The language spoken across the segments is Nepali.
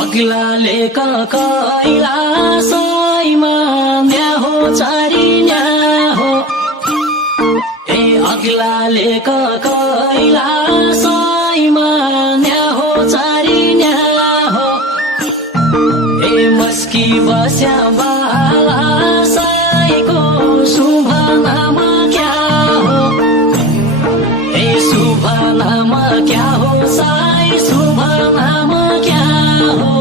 अग्लाले कैलासैमा न्याहो चारी न्याहो ए अग्लाले कैलासैमा न्याहो चारी न्याहो ए मस्की बस्या बालासाईको शुभ नाम क्या हो ए शुभ नाम क्या हो साई शुभ नाम क्या हो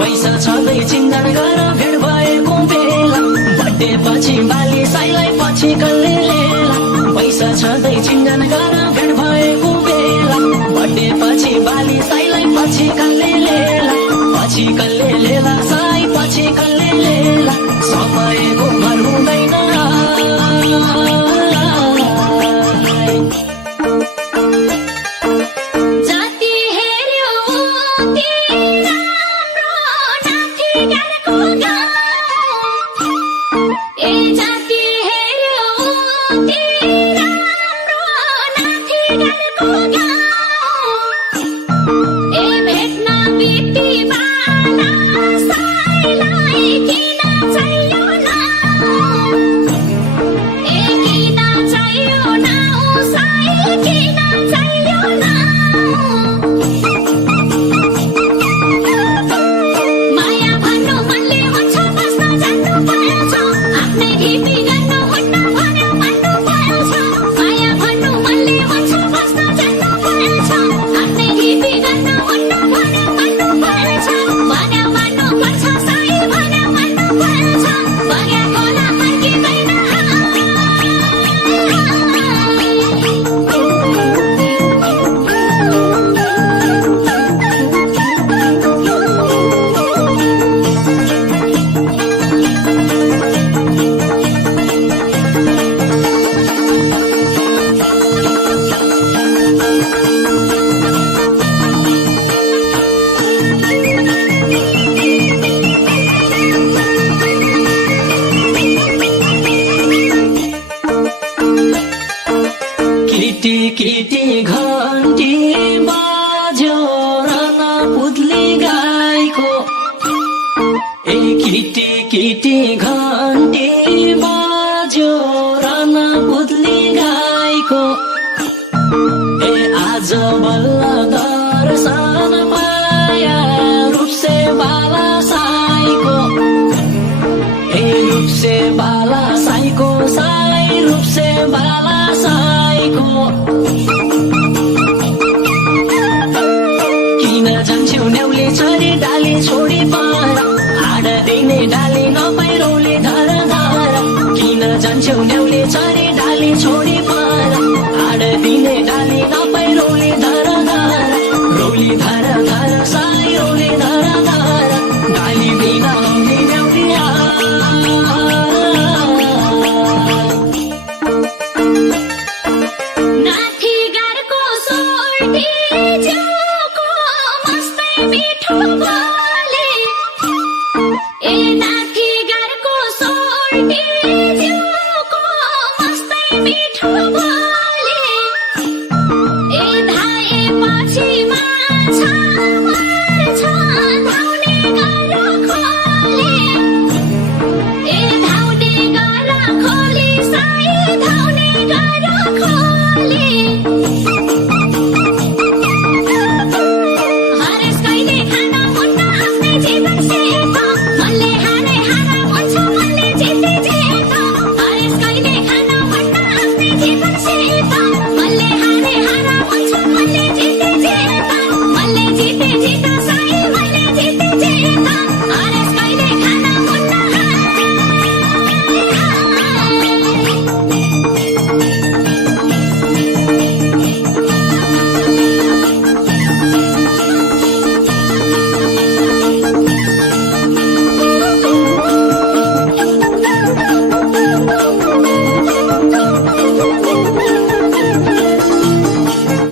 पैसा छँदै चिन्जन गर भेट भएको बेला बर्थडे पछि बाली साईलाई पछि कल्ले लेला पैसा छँदै चिन्जन गर भेट भएको बेला बर्थडे पछि बाली साईलाई पछि कल्ले लेला साई पछि कल्ले लेला समयको भर हुँदैन जाति हेर्यो ती राम्रो नाथी गारको गाउँ ए जाति हेर्यो ती राम्रो नाथी गारको गाउँ ए भेट्न बित्ती बाला साईलाई किन चाहियो नाउँ ए किन चाहियो नाउँ साई किन चाहियो माया भन्नु मनले हुन्छ बस्न जान्नु पर्छ आफ्नै ढिपी गर्नु हुन्न भन्यो मान्नु पर्छ माया भन्नु मनले हुन्छ बस्न जान्नु पर्छ आफ्नै ढिपी गर्नु हुन्न भन्यो मान्नु पर्छ भन्यो मान्नु पर्छ साई भन्यो मान्नु पर्छ बग्या खोला फर्किँदैन किटी किटी घन्टी बाज्यो राना पुतली गाईको ए किटी किटी घन्टी बाज्यो राना पुतली गाईको ए आज बल्ल दर्शन पाया रूपसे बाला साईको ए रूपसे बाला साईको साई रूपसे बाला साईको किन जान्छौ न्याउले चरी डाली छोडी